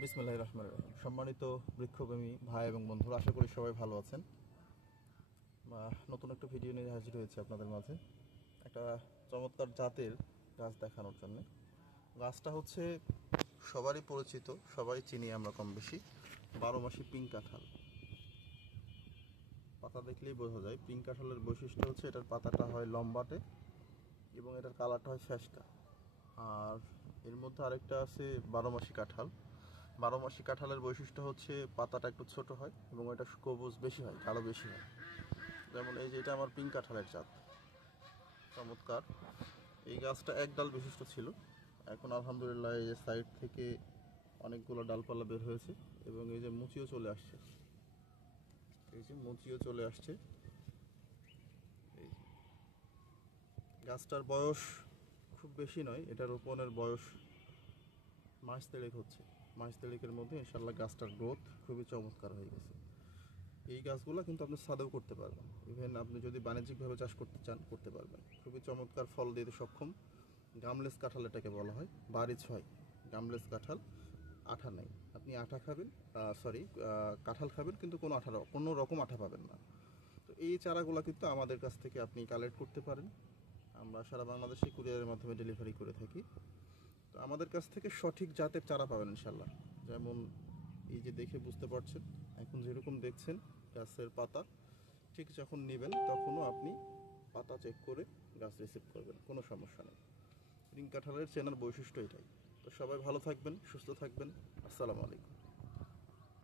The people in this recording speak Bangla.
বিসমিল্লাহির রহমানির রহিম। সম্মানিত বৃক্ষপ্রেমী ভাই এবং বন্ধুরা, আশা করি সবাই ভালো আছেন। নতুন একটা ভিডিও নিয়ে হাজির হয়েছে আপনাদের মাঝে, একটা চমৎকার জাতের গাছ দেখানোর জন্য। গাছটা হচ্ছে সবারই পরিচিত, সবাই চিনি আমরা কম বেশি, 12 মাসি পিঙ্ক কাঁঠাল। পাতা দেখলেই বোঝা যায় পিঙ্ক কাঁঠালের বৈশিষ্ট্য হচ্ছে এটার পাতাটা হয় লম্বাটে এবং এটার কালারটা হয় ফ্যাসকা। আর এর মধ্যে আরেকটা আছে 12 মাসি কাঁঠাল। 12 মাসি কাঁঠালের বৈশিষ্ট্য হচ্ছে পাতাটা একটু ছোট হয় এবং এটা কবুজ বেশি হয়, গাঢ় বেশি হয়। যেমন এই যে এটা আমার পিঙ্ক কাঁঠালের জাত, চমৎকার। এই গাছটা এক ডাল বিশিষ্ট ছিল, এখন আলহামদুলিল্লাহ এই যে সাইড থেকে অনেকগুলো ডালপালা বের হয়েছে এবং এই যে মুচিও চলে আসছে, এই যে মুচিও চলে আসছে। এই গাছটার বয়স খুব বেশি নয়, এটা রোপণের বয়স মাস দেড়েক হচ্ছে। মাস দেড়েকের মধ্যে ইনশাল্লাহ গাছটার গ্রোথ খুবই চমৎকার হয়ে গেছে। এই গাছগুলো কিন্তু আপনি ছাদেও করতে পারবেন, ইভেন আপনি যদি বাণিজ্যিকভাবে চাষ করতে চান করতে পারবেন। খুবই চমৎকার ফল দিতে সক্ষম। গামলেস কাঁঠাল এটাকে বলা হয়, বাড়ি ছয় গামলেস কাঁঠাল। আঠা নেই, আপনি আঠা খাবেন, কাঁঠাল খাবেন কিন্তু কোনো রকম আঠা পাবেন না। তো এই চারাগুলো কিন্তু আমাদের কাছ থেকে আপনি কালেক্ট করতে পারেন। আমরা সারা বাংলাদেশে কুরিয়ারের মাধ্যমে ডেলিভারি করে থাকি। তো আমাদের কাছ থেকে সঠিক জাতের চারা পাবেন ইনশাল্লাহ। যেমন এই যে দেখে বুঝতে পারছেন, এখন যেরকম দেখছেন গাছের পাতা, ঠিক যখন নেবেন তখনও আপনি পাতা চেক করে গাছ রিসিভ করবেন, কোনো সমস্যা নেই। রিং কাঁঠালের চেনার বৈশিষ্ট্য এটাই। তো সবাই ভালো থাকবেন, সুস্থ থাকবেন। আসসালামু আলাইকুম।